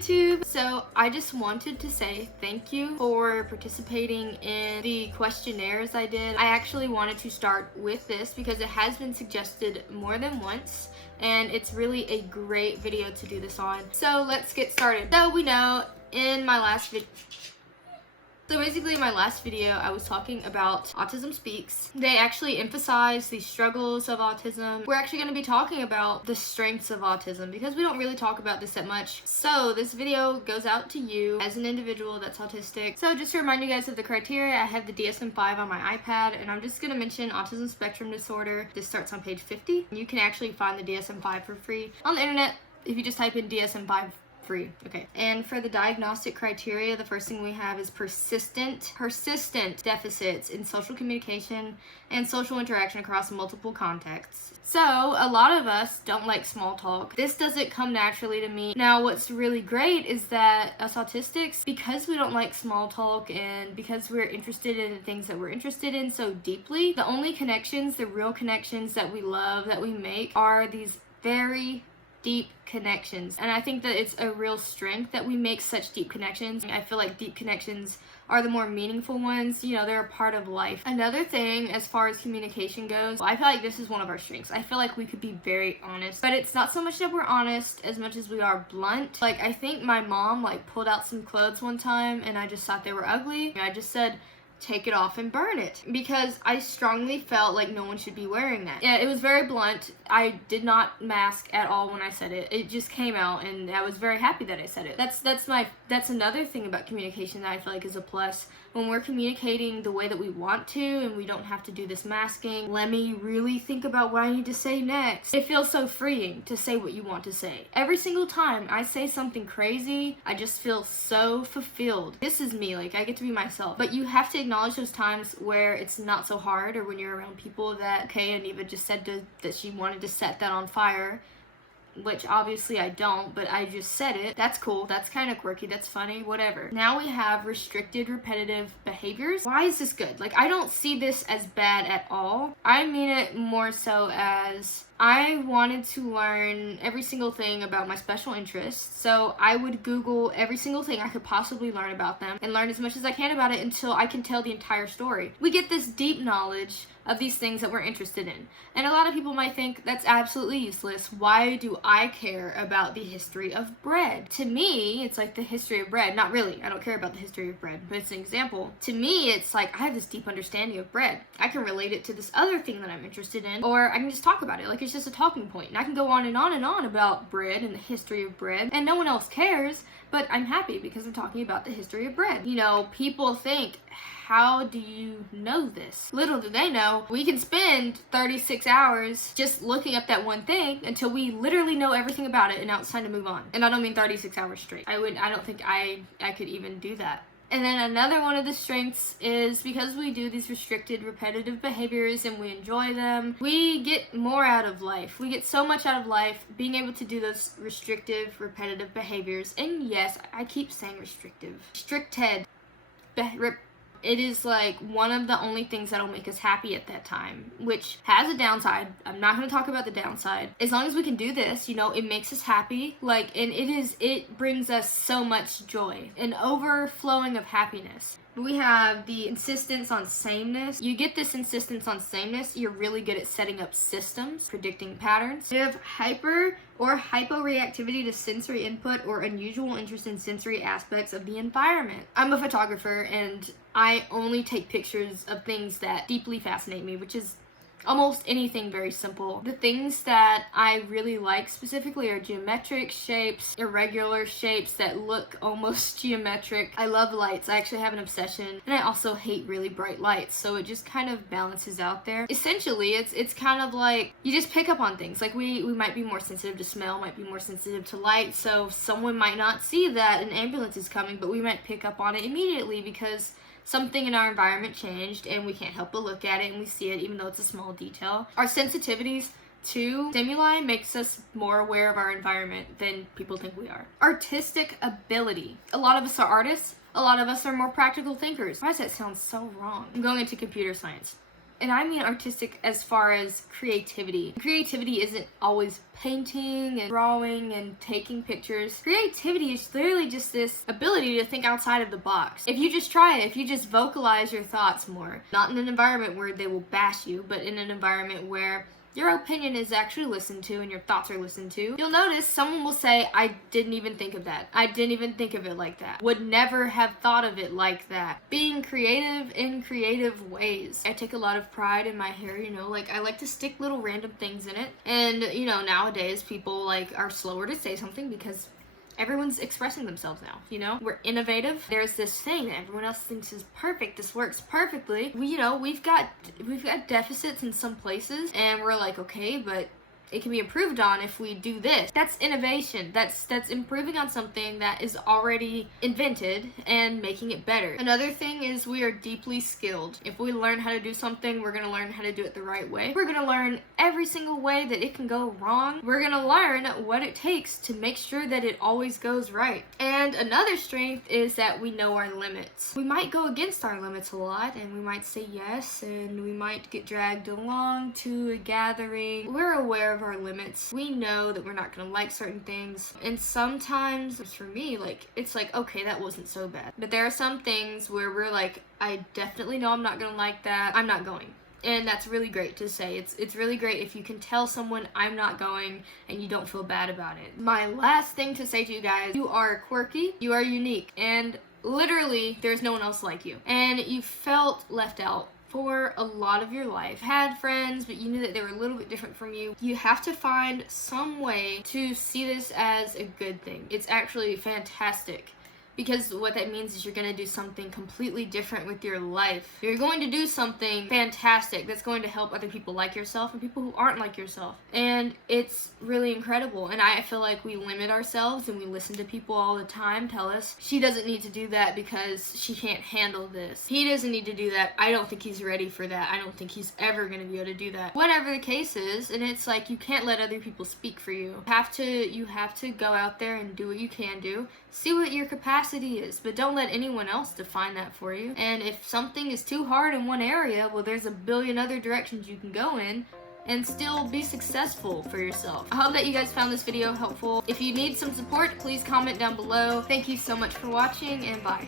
YouTube! So I just wanted to say thank you for participating in the questionnaires I did. I actually wanted to start with this because it has been suggested more than once and it's really a great video to do this on. So let's get started. So we know in my last video, in my last video, I was talking about Autism Speaks. They actually emphasize the struggles of autism. We're actually going to be talking about the strengths of autism because we don't really talk about this that much. So this video goes out to you as an individual that's autistic. So just to remind you guys of the criteria, I have the DSM-5 on my iPad, and I'm just going to mention autism spectrum disorder. This starts on page 50. You can actually find the DSM-5 for free on the internet if you just type in DSM-5. Free. Okay. And for the diagnostic criteria, the first thing we have is persistent deficits in social communication and social interaction across multiple contexts. So a lot of us don't like small talk. This doesn't come naturally to me. Now what's really great is that us autistics, because we don't like small talk and because we're interested in the things that we're interested in so deeply, the only connections, the real connections that we love, that we make, are these very deep connections. And I think that it's a real strength that we make such deep connections. I feel like deep connections are the more meaningful ones. You know, they're a part of life. Another thing as far as communication goes, I feel like this is one of our strengths. I feel like we could be very honest, but it's not so much that we're honest as much as we are blunt. Like, I think my mom pulled out some clothes one time and I just thought they were ugly. I just said, take it off and burn it, because I strongly felt like no one should be wearing that. Yeah, it was very blunt. I did not mask at all when I said it. It just came out and I was very happy that I said it. That's another thing about communication that I feel like is a plus. When we're communicating the way that we want to and we don't have to do this masking, let me really think about what I need to say next. It feels so freeing to say what you want to say. Every single time I say something crazy, I just feel so fulfilled. This is me, like I get to be myself. But you have to acknowledge those times where it's not so hard, or when you're around people that, okay, Aniva just said that she wanted to set that on fire, which obviously I don't, but I just said it. That's cool. That's kind of quirky. That's funny. Whatever. Now we have restricted repetitive behaviors. Why is this good? Like, I don't see this as bad at all. I mean it more so as I wanted to learn every single thing about my special interests, so I would Google every single thing I could possibly learn about them and learn as much as I can about it until I can tell the entire story. We get this deep knowledge of these things that we're interested in. And a lot of people might think that's absolutely useless. Why do I care about the history of bread? To me, it's like the history of bread. Not really. I don't care about the history of bread, but it's an example. To me, it's like I have this deep understanding of bread. I can relate it to this other thing that I'm interested in, or I can just talk about it. Like, it's just a talking point. And I can go on and on and on about bread and the history of bread, and no one else cares, but I'm happy because I'm talking about the history of bread. You know, people think, how do you know this? Little do they know, we can spend 36 hours just looking up that one thing until we literally know everything about it, and now it's time to move on. And I don't mean 36 hours straight. I don't think I could even do that. And then another one of the strengths is because we do these restricted repetitive behaviors and we enjoy them, we get more out of life. We get so much out of life being able to do those restrictive repetitive behaviors. And yes, I keep saying restrictive. Restricted. It is like one of the only things that'll make us happy at that time, which has a downside. I'm not going to talk about the downside. As long as we can do this, you know, it makes us happy. Like, and it brings us so much joy, an overflowing of happiness. We have the insistence on sameness. You get this insistence on sameness, you're really good at setting up systems, predicting patterns. You have hyper or hyporeactivity to sensory input or unusual interest in sensory aspects of the environment. I'm a photographer and I only take pictures of things that deeply fascinate me, which is almost anything very simple. The things that I really like specifically are geometric shapes, irregular shapes that look almost geometric. I love lights. I actually have an obsession, and I also hate really bright lights, so it just kind of balances out there. Essentially, it's kind of like you just pick up on things. Like we might be more sensitive to smell, might be more sensitive to light, so someone might not see that an ambulance is coming, but we might pick up on it immediately because something in our environment changed and we can't help but look at it and we see it even though it's a small detail. Our sensitivities to stimuli makes us more aware of our environment than people think we are. Artistic ability. A lot of us are artists. A lot of us are more practical thinkers. Why does that sound so wrong? I'm going into computer science. And I mean artistic as far as creativity. Creativity isn't always painting and drawing and taking pictures. Creativity is literally just this ability to think outside of the box. If you just try it, if you just vocalize your thoughts more, not in an environment where they will bash you, but in an environment where your opinion is actually listened to and your thoughts are listened to, you'll notice someone will say, I didn't even think of that. I didn't even think of it like that. Would never have thought of it like that. Being creative in creative ways. I take a lot of pride in my hair, you know, like I like to stick little random things in it. And, you know, nowadays people like are slower to say something because everyone's expressing themselves now, you know? We're innovative. There's this thing that everyone else thinks is perfect. This works perfectly. We've got deficits in some places, and we're like, okay, but it can be improved on if we do this. That's innovation. That's improving on something that is already invented and making it better. Another thing is we are deeply skilled. If we learn how to do something, we're gonna learn how to do it the right way. We're gonna learn every single way that it can go wrong. We're gonna learn what it takes to make sure that it always goes right. And another strength is that we know our limits. We might go against our limits a lot, and we might say yes, and we might get dragged along to a gathering. We're aware of our limits. We know that we're not gonna like certain things, and sometimes for me, like, it's like, okay, that wasn't so bad, but there are some things where we're like, I definitely know I'm not gonna like that, I'm not going. And that's really great to say. It's really great if you can tell someone I'm not going and you don't feel bad about it. My last thing to say to you guys, you are quirky, you are unique, and literally there's no one else like you, and you felt left out for a lot of your life. Had friends, but you knew that they were a little bit different from you. You have to find some way to see this as a good thing. It's actually fantastic. Because what that means is you're going to do something completely different with your life. You're going to do something fantastic that's going to help other people like yourself and people who aren't like yourself. And it's really incredible. And I feel like we limit ourselves and we listen to people all the time tell us, she doesn't need to do that because she can't handle this. He doesn't need to do that. I don't think he's ready for that. I don't think he's ever going to be able to do that. Whatever the case is, and it's like you can't let other people speak for you. You have to go out there and do what you can do. See what your capacity is, but don't let anyone else define that for you. And if something is too hard in one area, well, there's a billion other directions you can go in and still be successful for yourself. I hope that you guys found this video helpful. If you need some support, please comment down below. Thank you so much for watching, and bye.